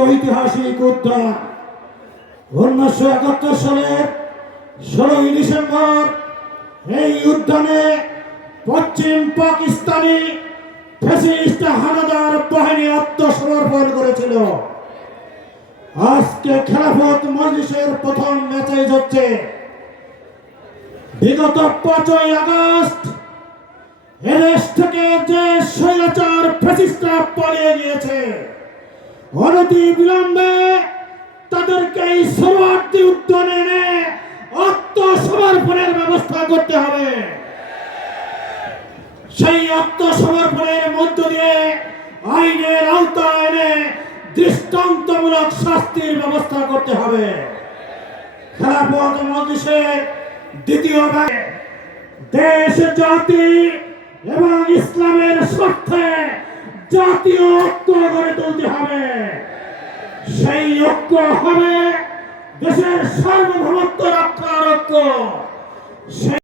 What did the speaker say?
ঐতিহাসিক উদ্যান 1971 সালের 16ই ডিসেম্বর এই উদ্যানে পশ্চিম পাকিস্তানি ফ্যাসিস্ট হানাদার বাহিনী আত্মসমর্পণ করেছিল। আজকে খেলাফত মজলিসের প্রথম ম্যাচেজ হচ্ছে। বিগত 5ই আগস্ট এদেশ থেকে যে স্বৈরাচার ফ্যাসিস্টরা পালিয়ে গিয়েছে, অনতি বিলম্বে তাদেরকে এই সমাপ্তি উদ্যানে এনে আত্মসমর্পণের ব্যবস্থা করতে হবে। সেই আত্মসমর্পণের মধ্য দিয়ে আইনের আওতায় এনে দৃষ্টান্তমূলক শাস্তির ব্যবস্থা করতে হবে। খেলাফত মজলিসের দ্বিতীয় দেশ, জাতি এবং ইসলামের স্বার্থে জাতীয় ঐক্য গড়ে তুলতে হবে। সেই ঐক্য হবে দেশের সার্বভৌমত্ব রক্ষার ঐক্য।